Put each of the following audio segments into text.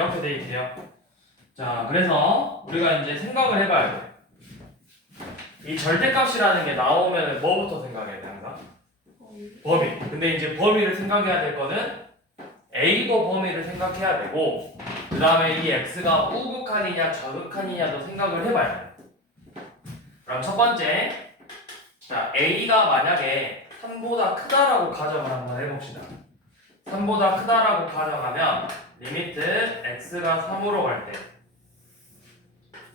이렇게 돼 있대요. 자, 그래서 우리가 이제 생각을 해봐야 돼. 이 절대값이라는 게 나오면 뭐부터 생각해야 돼, 항상? 범위. 근데 이제 범위를 생각해야 될 거는 A도 범위를 생각해야 되고, 그 다음에 이 X가 우극한이냐 좌극한이냐도 생각을 해봐야 돼. 그럼 첫 번째, 자, A가 만약에 3보다 크다라고 가정을 한번 해봅시다. 3보다 크다라고 가정하면 리미트 X가 3으로 갈 때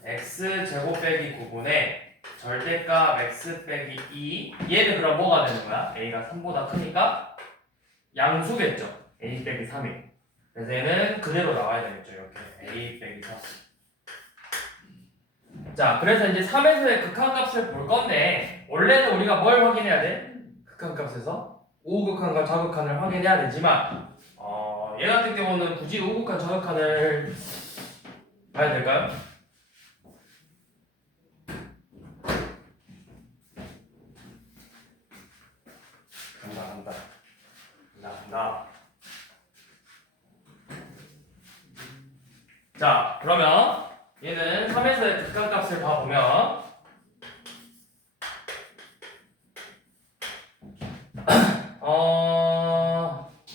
X제곱 빼기 9분의 절대값 X 빼기 2. 얘는 그럼 뭐가 되는 거야? A가 3보다 크니까 양수겠죠. A 빼기 3이. 그래서 얘는 그대로 나와야 되겠죠. 이렇게 A 빼기 3. 자, 그래서 이제 3에서의 극한값을 볼 건데, 원래는 우리가 뭘 확인해야 돼? 극한값에서 우극한과 좌극한을 확인해야 되지만, 얘 같은 경우는 굳이 우극한 좌극한을 봐야 될까요? 간다. 자, 그러면 얘는 3에서의 극한값을 봐보면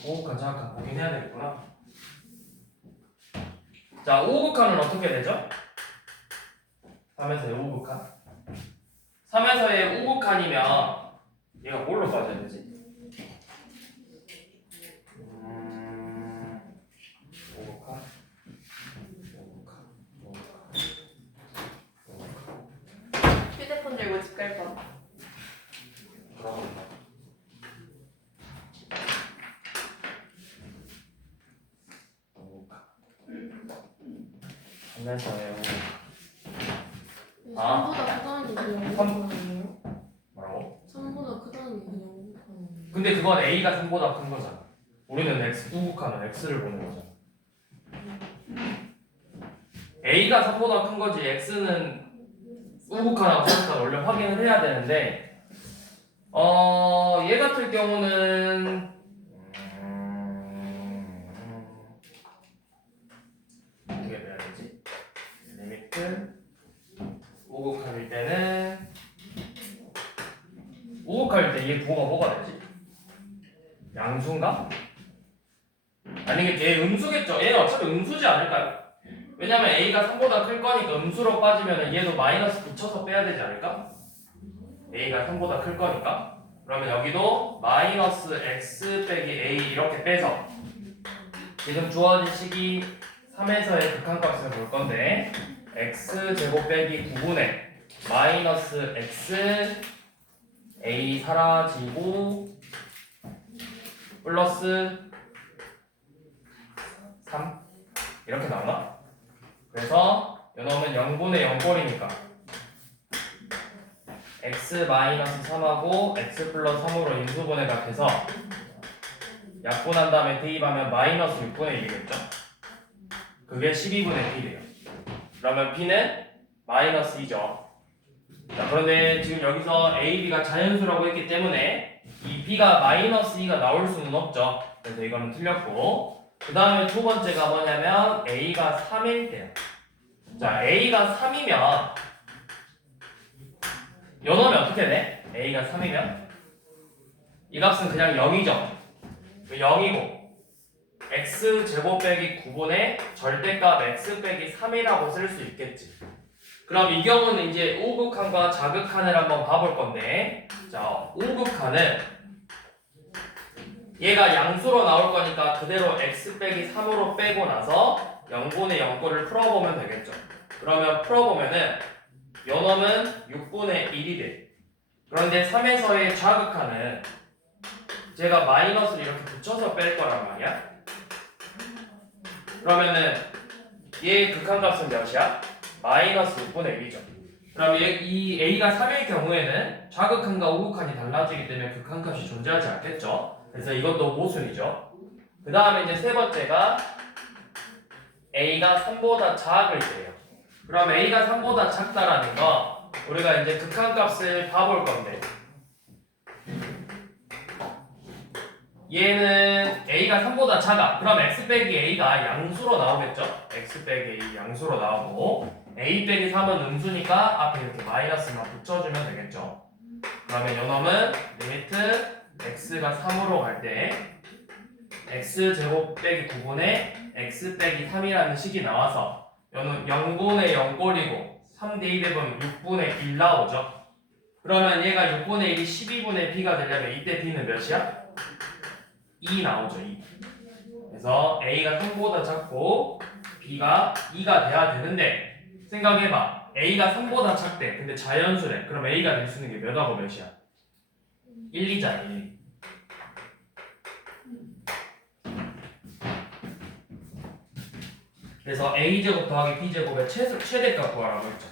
우극한 좌극한 보긴 해야 되겠구나. 자, 우극한은 어떻게 되죠? 3에서의 우극한 3에서의 우극한이면 얘가 뭘로 빠져야 되지? 휴대폰 들고 집 갈 뻔. 삼보다 크다는 게 그냥 우극한이에요? 뭐라고? 3보다 크다는 게 그냥 우극한이에요? 근데 그건 A가 3보다 큰 거잖아. 우리는 X 우극한은 X를 보는 거잖아. A가 3보다 큰 거지 X는 우극한하고 좌극한 원래 확인을 해야 되는데 얘 같은 경우는 어떻게 해야 되지? 리미트 우극한일 때는 우극할 때 얘 부호가 뭐가 되지? 양수인가? 아니겠지. 얘 음수겠죠. 얘는 어차피 음수지 않을까요? 왜냐면 A가 3보다 클 거니까 음수로 빠지면 얘도 마이너스 붙여서 빼야 되지 않을까? A가 3보다 클 거니까. 그러면 여기도 마이너스 X 빼기 A 이렇게 빼서 지금 주어진 식이 3에서의 극한값을 볼 건데 X 제곱 빼기 9분의 마이너스 X A 사라지고 플러스 3 이렇게 나오나? 그래서 요놈은 0분의 0꼴이니까 x 마이너스 3하고 x 플러스 3으로 인수분해가 돼서 약분한 다음에 대입하면 마이너스 6분의 1이겠죠? 그게 12분의 1이에요. 그러면 b는 마이너스 2죠. 자, 그런데 지금 여기서 a, b가 자연수라고 했기 때문에 이 b가 마이너스 2가 나올 수는 없죠. 그래서 이거는 틀렸고, 그 다음에 두 번째가 뭐냐면 a가 3일 때요. 자, a가 3이면 요놈이 어떻게 돼? a가 3이면 이 값은 그냥 0이죠. 0이고 x 제곱 빼기 9분의 절대값 x 빼기 3이라고 쓸 수 있겠지. 그럼 이 경우는 이제 우극한과 좌극한을 한번 봐볼 건데, 자, 우극한은 얘가 양수로 나올 거니까 그대로 x 빼기 3으로 빼고 나서 0분의 0꼴을 풀어보면 되겠죠. 그러면 풀어보면은 요놈은 6분의 1이 돼. 그런데 3에서의 좌극한은 제가 마이너스를 이렇게 붙여서 뺄 거란 말이야. 그러면은 얘의 극한값은 몇이야? 마이너스 6분의 1이죠. 그럼 이 a가 3일 경우에는 좌극한과 우극한이 달라지기 때문에 극한값이 존재하지 않겠죠. 그래서 이것도 모순이죠. 그 다음에 이제 세 번째가 a가 3보다 작을 때예요. 그럼 a가 3보다 작다라는 거 우리가 이제 극한값을 봐볼 건데, 얘는 a가 3보다 작아. 그럼 x 빼기 a가 양수로 나오겠죠? x 빼기 a 양수로 나오고 a 빼기 3은 음수니까 앞에 이렇게 마이너스만 붙여주면 되겠죠. 그러면 요놈은 리미트 x가 3으로 갈 때 x제곱 빼기 9분의 x 빼기 3이라는 식이 나와서 요는 0분의 0꼴이고 3 대입해보면 6분의 1 나오죠. 그러면 얘가 6분의 1이 12분의 b가 되려면 이때 b는 몇이야? 2 나오죠. 2. 그래서 a가 3보다 작고 b가 2가 돼야 되는데 생각해봐. a가 3보다 작대. 근데 자연수래. 그럼 a가 될 수 있는 게 몇하고 몇이야? 1, 2잖아. 1. 그래서 a제곱 더하기 b제곱의 최대값 구하라고 했죠.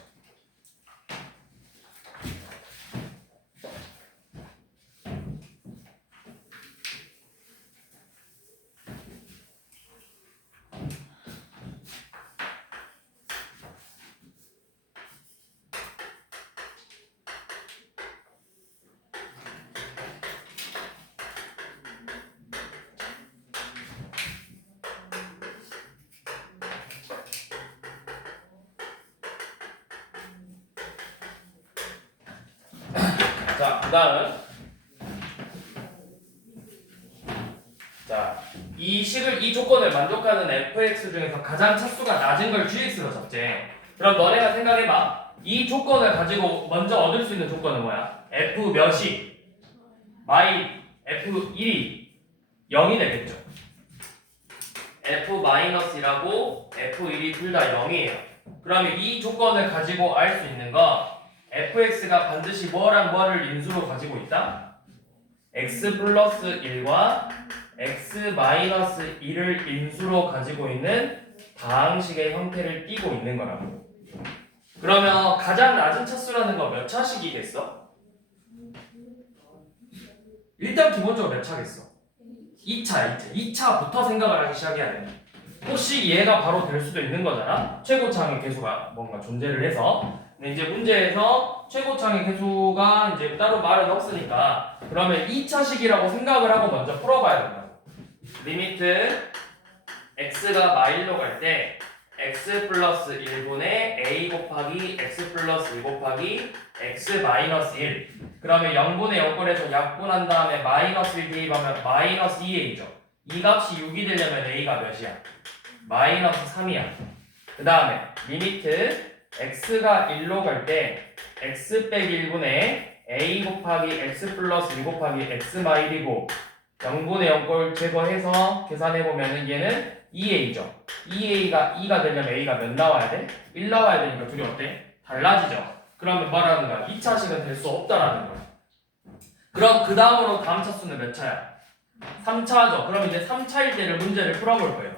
자, 그 다음 자, 이 조건을 만족하는 fx 중에서 가장 차수가 낮은 걸 gx로 잡재. 그럼 너네가 생각해봐. 이 조건을 가지고 먼저 얻을 수 있는 조건은 뭐야? f 몇이 f1이 0이 되겠죠. f-1이라고 f1이 둘 다 0이에요. 그러면 이 조건을 가지고 알 수 있는 거 fx가 반드시 뭐랑 뭐를 인수로 가지고 있다? x 플러스 1과 x 마이너스 1을 인수로 가지고 있는 다항식의 형태를 띠고 있는 거라고. 그러면 가장 낮은 차수라는 거 몇 차식이겠어? 일단 기본적으로 몇 차겠어? 2차부터 생각을 하기 시작해야 돼. 혹시 얘가 바로 될 수도 있는 거잖아. 최고차항의 계수가 뭔가 존재를 해서. 근데 이제 문제에서 최고차항의 계수가 이제 따로 말은 없으니까 그러면 2차식이라고 생각을 하고 먼저 풀어봐야 된다. 리미트 x가 마일로 갈 때 x 플러스 1분의 a 곱하기 x 플러스 1 곱하기 x 마이너스 1. 그러면 0분의 0꼴에서 약분한 다음에 마이너스 1 대입하면 마이너스 2a죠. 이 값이 6이 되려면 a가 몇이야? 마이너스 3이야. 그 다음에 리미트 x가 1로 갈 때 x 빼기 1분의 a 곱하기 x 플러스 1 곱하기 x 마일이고 0분의 0꼴 제거해서 계산해보면 얘는 2a죠. 2a가 2가 되려면 a가 몇 나와야 돼? 1 나와야 되니까 둘이 어때? 달라지죠. 그러면 뭐라는 거야? 2차식은 될 수 없다라는 거야. 그럼 그 다음으로 다음 차수는 몇 차야? 3차죠. 그럼 이제 3차일 때를 문제를 풀어볼 거예요.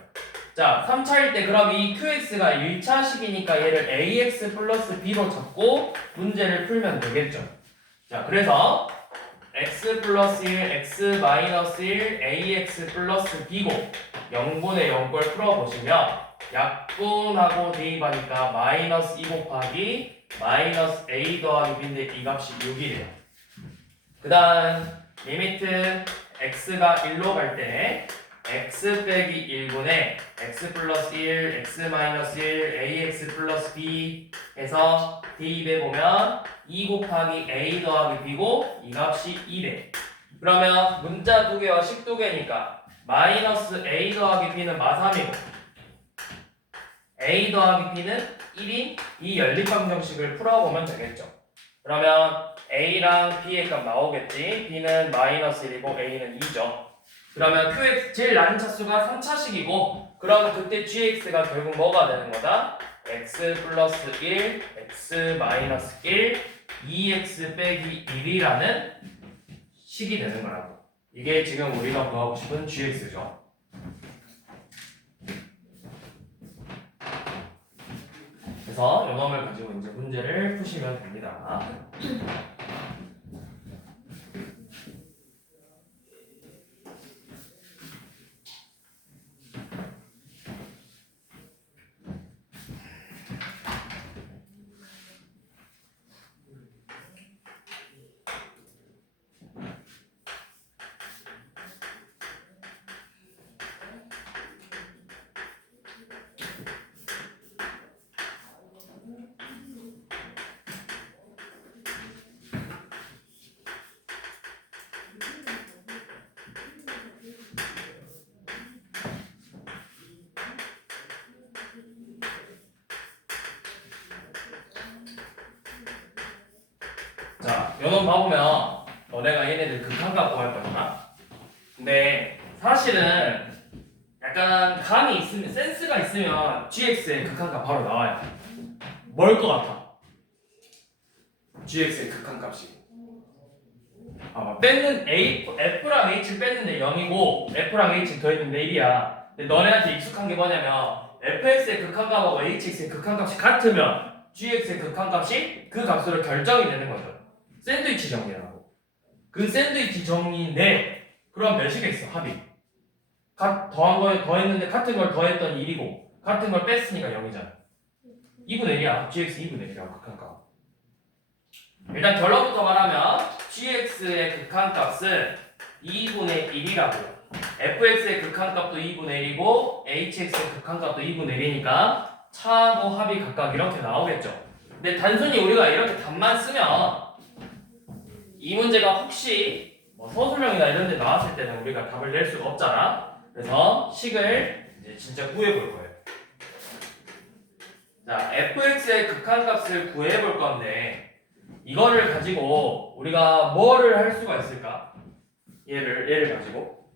자, 3차일 때 그럼 이 qx가 1차식이니까 얘를 ax 플러스 b로 잡고 문제를 풀면 되겠죠. 자, 그래서 x 플러스 1, x 마이너스 1, ax 플러스 b고 0분의 0걸 풀어보시면 약분하고 대입하니까 마이너스 2 곱하기 마이너스 a 더하기 b인데 이 값이 6이래요. 그 다음 리미트 x가 1로 갈 때 x 빼기 1분의 x 플러스 1, x 마이너스 1, ax 플러스 b 해서 대입해보면 2 곱하기 a 더하기 b고 이 값이 2래. 그러면 문자 두 개와 식 두 개니까 마이너스 a 더하기 b는 마3이고 a 더하기 b는 1인 이 연립방정식을 풀어보면 되겠죠. 그러면 a랑 b의 값 나오겠지. b는 마이너스 1이고 a는 2죠. 그러면 qx 제일 낮은 차수가 3차식이고 그러면 그때 gx가 결국 뭐가 되는 거다? x 플러스 1, x 마이너스 1, 2x 빼기 1이라는 식이 되는 거라고. 이게 지금 우리가 구하고 싶은 gx죠. 그래서 요놈을 가지고 이제 문제를 푸시면 됩니다. 자, 요놈 봐보면 너네가 얘네들 극한값 구할 거잖아. 근데 사실은 약간 감이 있으면 센스가 있으면 gx의 극한값 바로 나와요. 뭘 것 같아? gx의 극한값이. 뺏는 f랑 h를 뺐는데 0이고 f랑 h를 더했는데 1이야. 근데 너네한테 익숙한 게 뭐냐면 fx의 극한값하고 hx의 극한값이 같으면 gx의 극한값이 그 값으로 결정이 되는 거죠. 샌드위치 정리라고. 그 샌드위치 정리인데 그럼 몇이가 있어 합이? 더한 거에 더했는데 같은 걸 더했더니 1이고 같은 걸 뺐으니까 0이잖아. 2분의 1이야. gx 2분의 1이라고 극한값. 일단 결론부터 말하면 gx의 극한값은 2분의 1이라고요. fx의 극한값도 2분의 1이고 hx의 극한값도 2분의 1이니까 차하고 합이 각각 이렇게 나오겠죠. 근데 단순히 우리가 이렇게 답만 쓰면 이 문제가 혹시 뭐 서술형이나 이런 데 나왔을 때는 우리가 답을 낼 수가 없잖아. 그래서 식을 이제 진짜 구해볼 거예요. 자, fx의 극한값을 구해볼 건데 이거를 가지고 우리가 뭐를 할 수가 있을까? 얘를 가지고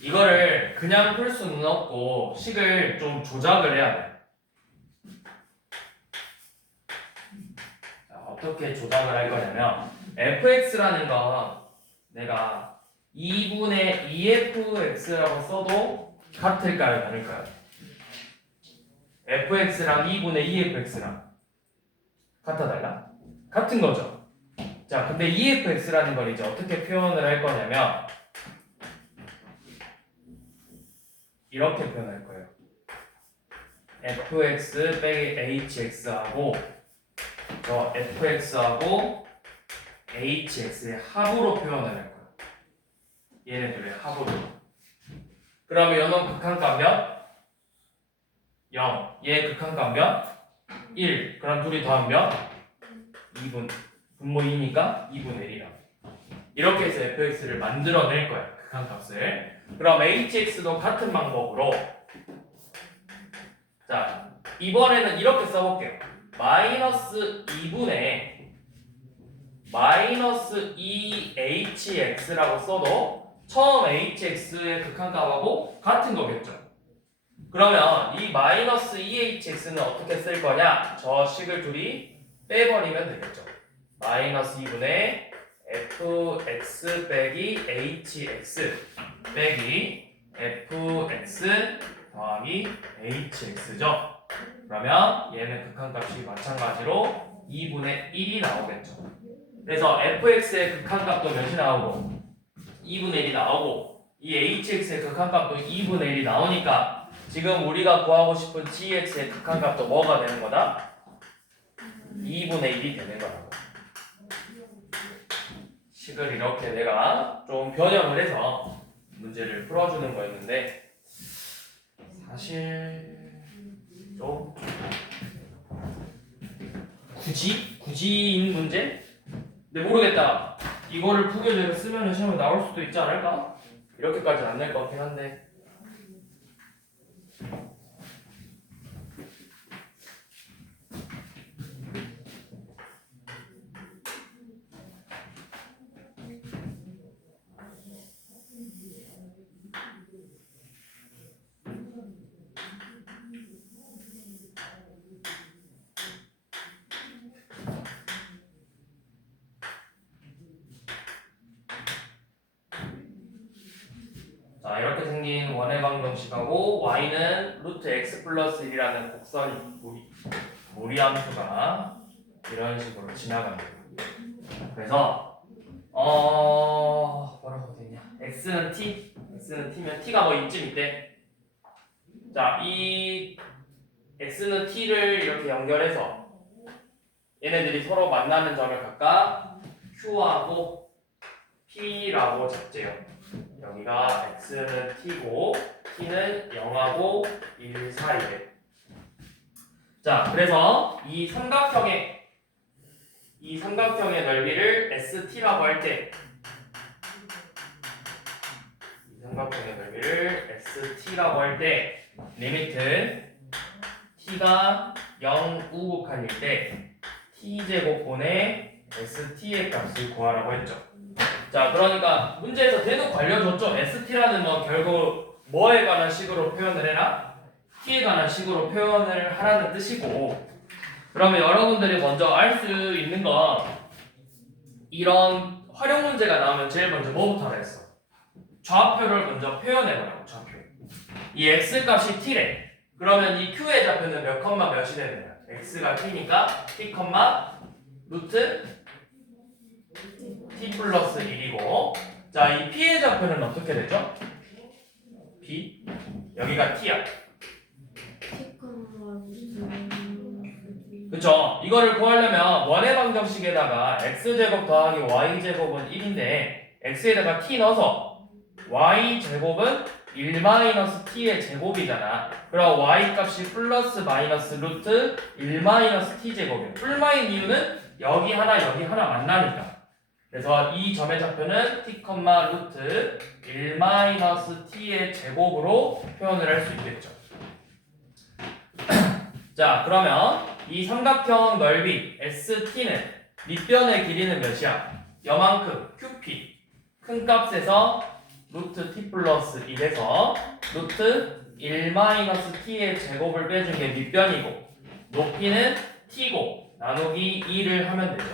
이거를 그냥 풀 수는 없고 식을 좀 조작을 해야 돼. 자, 어떻게 조작을 할 거냐면 fx라는 건 내가 2분의 2fx라고 써도 같을까요? 다를까요? fx랑 2분의 2fx랑 같아 달라? 같은 거죠. 자, 근데 2fx라는 걸 이제 어떻게 표현을 할 거냐면 이렇게 표현할 거예요. fx 빼기 hx하고 저 fx하고 hx의 합으로 표현을 할 거예요. 얘네들의 합으로. 그러면 연원 극한값 몇? 0. 얘 극한값 몇? 1. 그럼 둘이 더하면 몇? 2분. 분모 2니까 2분의 1이라. 이렇게 해서 fx를 만들어낼 거야. 극한값을. 그럼 hx도 같은 방법으로 자, 이번에는 이렇게 써볼게요. 마이너스 2분의 마이너스 2hx라고 써도 처음 hx의 극한값하고 같은 거겠죠. 그러면 이 마이너스 2hx는 어떻게 쓸 거냐? 저 식을 둘이 빼버리면 되겠죠. 마이너스 2분의 fx 빼기 hx 빼기 fx 더하기 hx죠. 그러면 얘는 극한값이 마찬가지로 2분의 1이 나오겠죠. 그래서 fx의 극한값도 몇이 나오고 2분의 1이 나오고 이 hx의 극한값도 2분의 1이 나오니까 지금 우리가 구하고 싶은 gx의 극한값도 뭐가 되는 거다? 2분의 1이 되는 거라고. 식을 이렇게 내가 좀 변형을 해서 문제를 풀어주는 거였는데 사실 좀 굳이인 문제? 근데 모르겠다. 이거를 부교재로 쓰면 시험에 나올 수도 있지 않을까? 이렇게까지는 안 낼 것 같긴 한데. 자, 이렇게 생긴 원의 방정식하고 y는 루트 x 플러스 1이라는 곡선 무리함수가 이런 식으로 지나갑니다. 그래서 뭐라고 되냐? x는 t면 t가 뭐 이쯤 있대. 자, 이 x는 t를 이렇게 연결해서 얘네들이 서로 만나는 점을 각각 q하고 p라고 잡재요. 여기가 x는 t고 t는 0하고 1 사이에. 자, 그래서 이 삼각형의 넓이를 st라고 할 때 이 삼각형의 넓이를 st라고 할 때 리미트 t가 0 우극한일 때 t제곱분의 st의 값을 구하라고 했죠. 자, 그러니까 문제에서 대놓고 알려줬죠. st라는 건 결국 뭐에 관한 식으로 표현을 해라? t에 관한 식으로 표현을 하라는 뜻이고, 그러면 여러분들이 먼저 알 수 있는 건 이런 활용 문제가 나오면 제일 먼저 뭐부터 하겠어? 좌표를 먼저 표현해보라고. 좌표. 이 x 값이 t래. 그러면 이 q의 좌표는 몇 컴마 몇이 되느냐? x가 t니까 t 컴마 루트 t 플러스 1이고, 자, 이 p의 좌표는 어떻게 되죠? p 여기가 t야. 그쵸? 이거를 구하려면 원의 방정식에다가 x제곱 더하기 y제곱은 1인데 x에다가 t 넣어서 y제곱은 1-t의 제곱이잖아. 그럼 y값이 플러스 마이너스 루트 1-t제곱이야. 풀마인 이유는 여기 하나 만나니까. 그래서 이 점의 좌표는 t, 루트 1-t의 제곱으로 표현을 할 수 있겠죠. 자, 그러면 이 삼각형 넓이 ST는 밑변의 길이는 몇이야? 여만큼 QP 큰 값에서 루트 T 플러스 1에서 루트 1-T의 제곱을 빼준 게 밑변이고, 높이는 T고 나누기 2를 하면 되죠.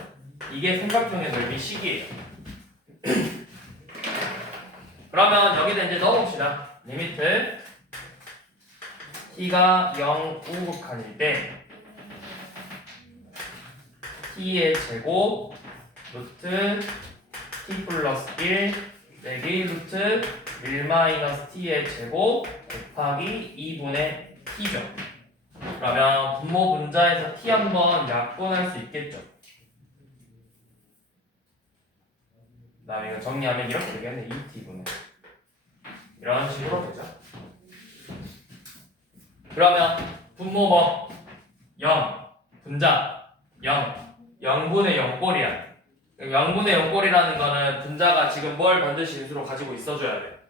이게 삼각형의 넓이 식이에요. 그러면 여기다 이제 넣어봅시다. 리미트 t가 0 우극한일 때 t의 제곱 루트 t 플러스 1 내기 루트 1-t의 제곱 곱하기 2분의 t죠. 그러면 분모 분자에서 t 한번 약분할 수 있겠죠. 그 다음에 이거 정리하면 이렇게 되겠네. 2t분의 이런 식으로 되죠. 그러면 분모 뭐? 0 분자 0 0분의 0꼴이야. 0분의 0꼴이라는 거는 분자가 지금 뭘 반드시 인수로 가지고 있어줘야 돼.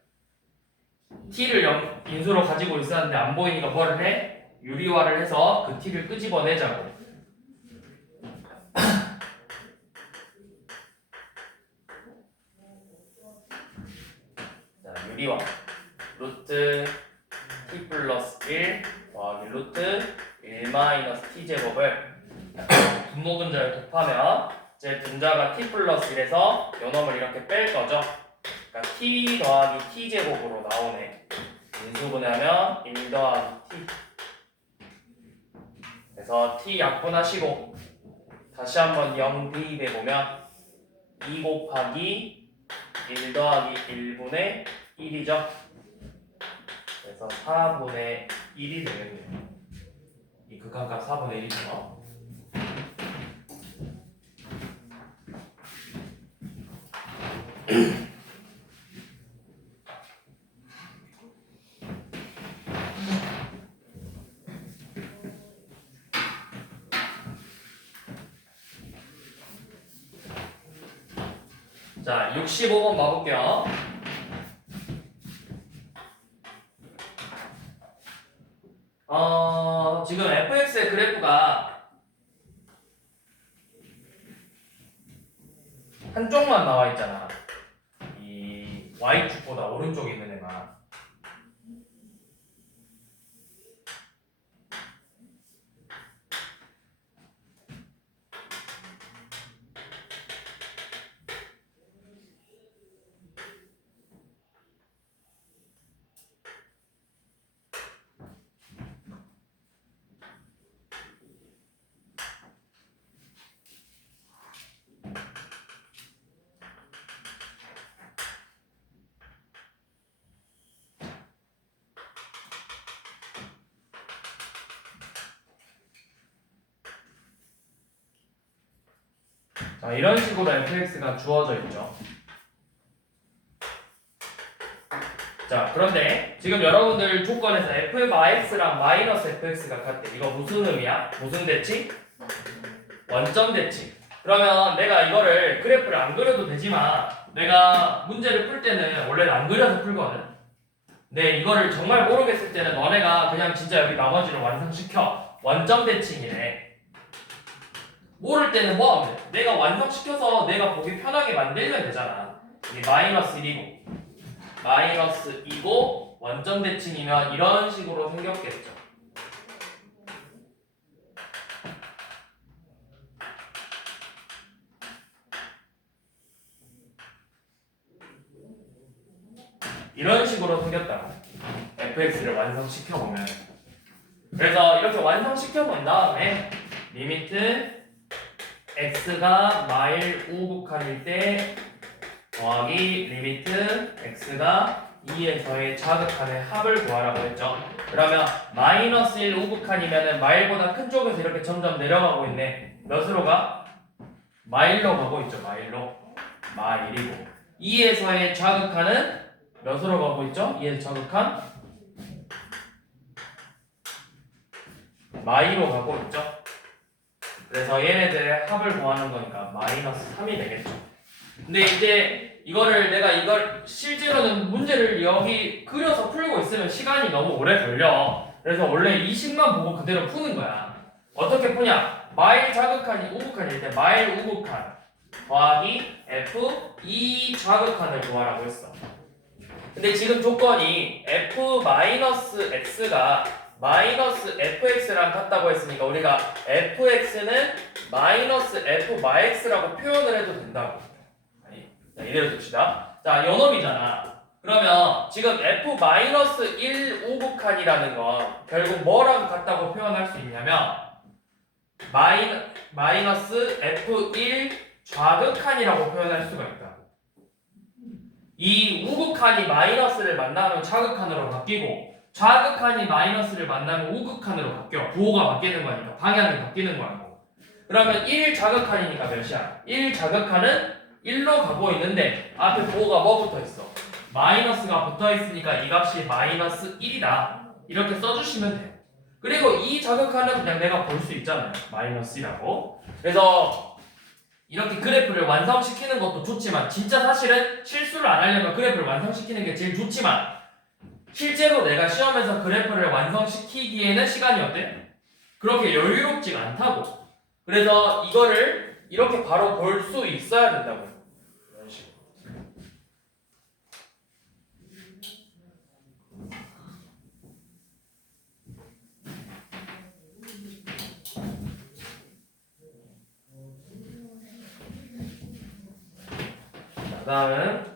t를 인수로 가지고 있었는데 안 보이니까 뭐를 해? 유리화를 해서 그 t를 끄집어내자고. 자, 유리화 루트 t 플러스 1 더하기 루트 1-t 제곱을 분모 분자를 곱하면 이제 분자가 t 플러스 1에서 요 놈을 이렇게 뺄 거죠. 그러니까 t 더하기 t 제곱으로 나오네. 인수분해하면 1 더하기 t. 그래서 t 약분하시고 다시 한번 0 대입해 보면 2 곱하기 1 더하기 1분의 1이죠. 그래서 4분의 1이 되겠네요. 이 극한값 4분의 1이죠. 자, 65번 봐볼게요. 지금 fx의 그래프가 한쪽만 나와 있잖아. 이 y축보다 오른쪽에 있는 애가. 자, 이런 식으로 fx가 주어져 있죠. 자, 그런데 지금 여러분들 조건에서 f가 x랑 마이너스 fx가 같대. 이거 무슨 의미야? 무슨 대칭? 원점 대칭. 그러면 내가 이거를 그래프를 안 그려도 되지만 내가 문제를 풀 때는 원래는 안 그려서 풀거든. 근데 이거를 정말 모르겠을 때는 너네가 그냥 진짜 여기 나머지를 완성시켜. 원점 대칭이래. 모를 때는 뭐 하면 돼? 내가 완성시켜서 내가 보기 편하게 만들면 되잖아. 이게 마이너스 1이고 마이너스 2고 원점 대칭이면 이런 식으로 생겼겠죠. 이런 식으로 생겼다고. fx를 완성시켜보면. 그래서 이렇게 완성시켜본 다음에 리미트 x가 마일 우극한일 때 더하기 리미트 x가 2에서의 자극한의 합을 구하라고 했죠. 그러면 마이너스 1 우극한이면 마일보다 큰 쪽에서 이렇게 점점 내려가고 있네. 몇으로 가? 마일로 가고 있죠. 마일로. 마일이고 2에서의 자극한은 몇으로 가고 있죠? 2에서 자극한 마이로 가고 있죠. 그래서 얘네들의 합을 구하는 거니까 마이너스 3이 되겠죠. 근데 이제 이걸 실제로는 문제를 여기 그려서 풀고 있으면 시간이 너무 오래 걸려. 그래서 원래 이 식만 보고 그대로 푸는 거야. 어떻게 푸냐? 마일 자극한이 우극한일 때 마일 우극한 더하기 f 2 자극한을 구하라고 했어. 근데 지금 조건이 f-x가 마이너스 fx랑 같다고 했으니까 우리가 fx는 마이너스 f-x라고 표현을 해도 된다고. 자, 이대로 둡시다. 자, 요놈이잖아. 그러면 지금 f-1 우극한이라는 건 결국 뭐랑 같다고 표현할 수 있냐면 마이너스 f1 좌극한이라고 표현할 수가 있다. 이 우극한이 마이너스를 만나면 좌극한으로 바뀌고 좌극한이 마이너스를 만나면 우극한으로 바뀌어. 부호가 바뀌는 거니까 방향이 바뀌는 거라고. 그러면 1 좌극한이니까 몇이야? 1 좌극한은 1로 가고 있는데 앞에 부호가 뭐 붙어 있어? 마이너스가 붙어 있으니까 이 값이 마이너스 1이다. 이렇게 써주시면 돼요. 그리고 이 좌극한은 그냥 내가 볼 수 있잖아요. 마이너스라고. 그래서 이렇게 그래프를 완성시키는 것도 좋지만 진짜 사실은 실수를 안 하려면 그래프를 완성시키는 게 제일 좋지만 실제로 내가 시험에서 그래프를 완성시키기에는 시간이 어때? 그렇게 여유롭지가 않다고. 그래서 이거를 이렇게 바로 볼 수 있어야 된다고. 이런 식으로. 그 다음은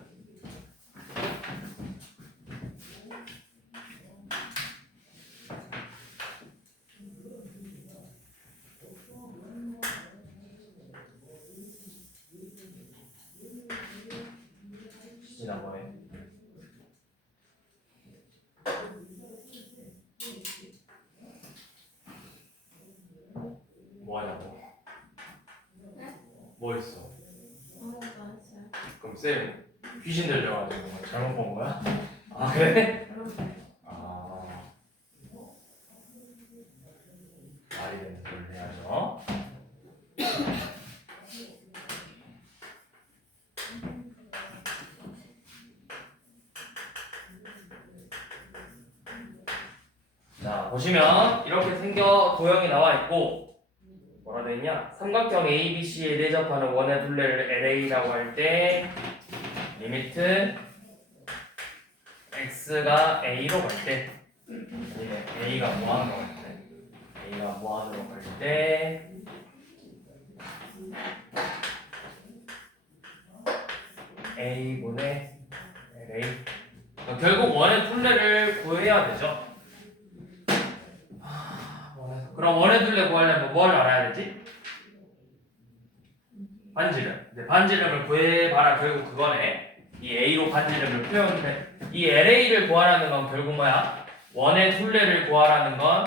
지난번에 뭐 하냐고? 뭐 했어? 아무것도 안 했어요. 그럼 쌤 귀신 들려가지고 잘못 본 거야? 아 그래? 아 말이 되는 소리를 해야죠. 자 보시면 이렇게 도형이 나와 있고 뭐라 되어 있냐? 삼각형 ABC에 대접하는 원의 둘레를 LA라고 할 때 리미트 x가 a로 갈 때 아니면 a가 무한으로 갈 때 a가 무한으로 갈 때 a분의 LA 결국 원의 둘레를 구해야 되죠. 그럼 원의 둘레 구하려면 뭘 알아야 되지? 반지름. 근데 반지름을 구해봐라. 결국 그거네. 이 A로 반지름을 표현해. 이 LA를 구하라는 건 결국 뭐야? 원의 둘레를 구하라는 건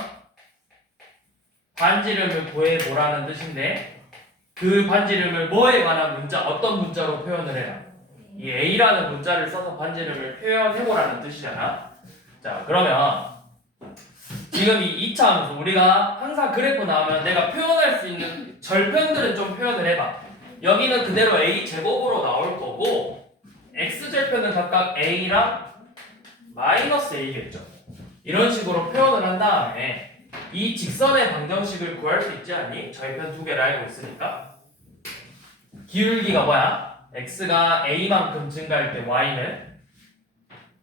반지름을 구해보라는 뜻인데 그 반지름을 뭐에 관한 문자, 어떤 문자로 표현을 해라. 이 A라는 문자를 써서 반지름을 표현해보라는 뜻이잖아. 자, 그러면 지금 이 2차 함수 우리가 항상 그래프 나오면 내가 표현할 수 있는 절편들은 좀 표현을 해봐. 여기는 그대로 a 제곱으로 나올 거고 x 절편은 각각 a랑 마이너스 a겠죠. 이런 식으로 표현을 한 다음에 이 직선의 방정식을 구할 수 있지 않니? 저희편 두 개를 알고 있으니까. 기울기가 뭐야? x가 a만큼 증가할 때 y는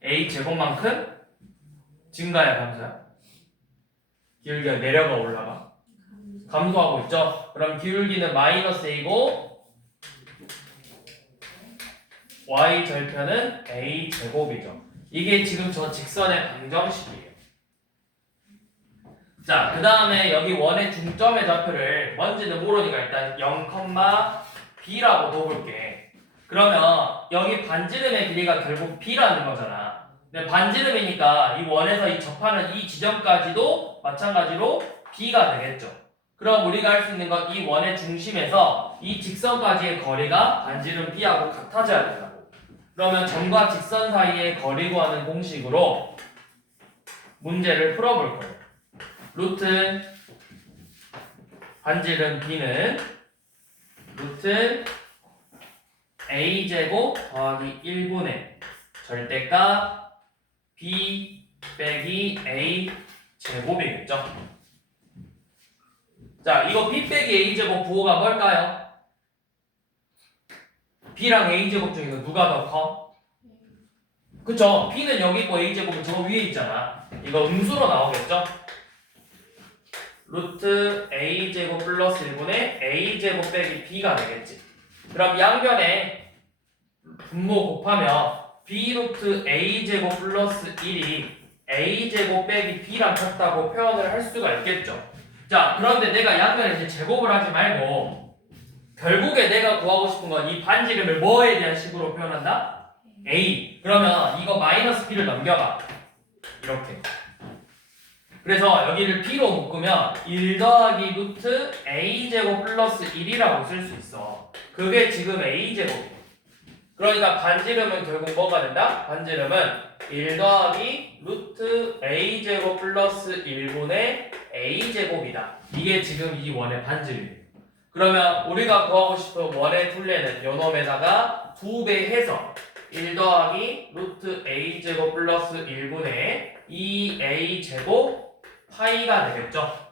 a 제곱만큼 증가야 감소야? 기울기가 내려가 올라가? 감소하고 있죠? 그럼 기울기는 마이너스 a고 y 절편은 a 제곱이죠. 이게 지금 저 직선의 방정식이에요. 자, 그 다음에 여기 원의 중점의 좌표를 뭔지는 모르니까 일단 0,b라고 둬볼게. 그러면 여기 반지름의 길이가 결국 b라는 거잖아. 근데 반지름이니까 이 원에서 이 접하는 이 지점까지도 마찬가지로 b가 되겠죠. 그럼 우리가 할 수 있는 건 이 원의 중심에서 이 직선까지의 거리가 반지름 b하고 같아져야 된다고. 그러면 점과 직선 사이의 거리 구하는 공식으로 문제를 풀어볼 거예요. 루트 반지름 b는 루트 a제곱 더하기 1분의 절대값 b 빼기 a 제곱이겠죠. 자, 이거 b 빼기 a 제곱 부호가 뭘까요? b랑 a 제곱 중에서 누가 더 커? 그쵸? b는 여기 있고 a 제곱은 저 위에 있잖아. 이거 음수로 나오겠죠? 루트 a 제곱 플러스 1분의 a 제곱 빼기 b가 되겠지. 그럼 양변에 분모 곱하면 b 루트 a 제곱 플러스 1이 a 제곱 빼기 b랑 같다고 표현을 할 수가 있겠죠. 자, 그런데 내가 양변에 이제 제곱을 하지 말고 결국에 내가 구하고 싶은 건 이 반지름을 뭐에 대한 식으로 표현한다? a. 그러면 이거 마이너스 b를 넘겨봐. 이렇게. 그래서 여기를 b로 묶으면 1 더하기 루트 a제곱 플러스 1이라고 쓸 수 있어. 그게 지금 a제곱이야. 그러니까 반지름은 결국 뭐가 된다? 반지름은 1 더하기 루트 a제곱 플러스 1분의 a제곱이다. 이게 지금 이 원의 반지름이에요. 그러면 우리가 구하고 싶은 원의 둘레는 요놈에다가 2배 해서 1 더하기 루트 a제곱 플러스 1분의 2a제곱 파이가 되겠죠.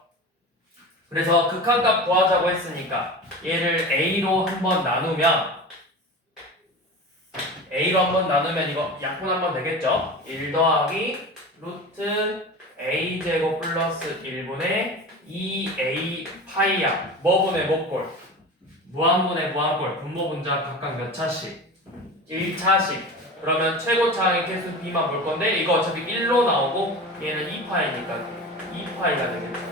그래서 극한값 구하자고 했으니까 얘를 a로 한번 나누면 이거 약분 한번 되겠죠. 1 더하기 루트 a제곱 플러스 1분의 2a 파이야. 뭐분의 뭐꼴? 무한분의 무한꼴. 분모 분자 각각 몇 차씩? 1차씩. 그러면 최고차항의 개수 b만 볼 건데 이거 어차피 1로 나오고 얘는 2파이니까 2파이가 되겠죠.